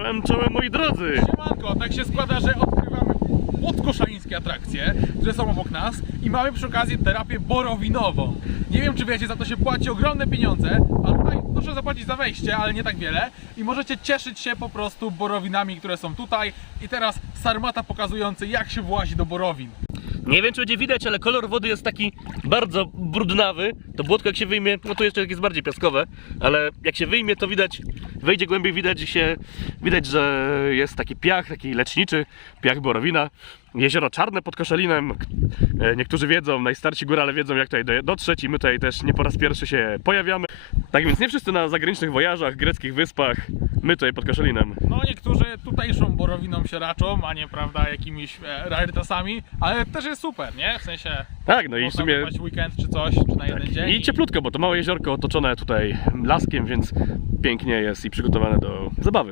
Czołem, czołem moi drodzy! Siemanko, tak się składa, że odkrywamy podkoszańskie atrakcje, które są obok nas i mamy przy okazji terapię borowinową. Nie wiem, czy wiecie, za to się płaci ogromne pieniądze, a tutaj muszę zapłacić za wejście, ale nie tak wiele i możecie cieszyć się po prostu borowinami, które są tutaj i teraz sarmata pokazujący, jak się włazi do borowin. Nie wiem czy będzie widać, ale kolor wody jest taki bardzo brudnawy. To błotko jak się wyjmie, no tu jeszcze jest bardziej piaskowe, ale jak się wyjmie to widać, wejdzie głębiej, widać się, widać, że jest taki piach, taki leczniczy, piach borowina. Jezioro Czarne pod Koszalinem. E, Niektórzy wiedzą, najstarsi górale wiedzą jak tutaj do- dotrzeć i my tutaj też nie po raz pierwszy się pojawiamy. Tak więc nie wszyscy na zagranicznych wojażach, greckich wyspach, my tutaj pod Koszalinem. No niektórzy tutejszą borowiną się raczą, a nie prawda jakimiś e, rarytasami, ale też jest super, nie? W sensie Tak, no i w można sumie... wybrać weekend czy coś, czy na jeden Tak. dzień. I cieplutko, bo to małe jeziorko otoczone tutaj laskiem, więc pięknie jest i przygotowane do zabawy.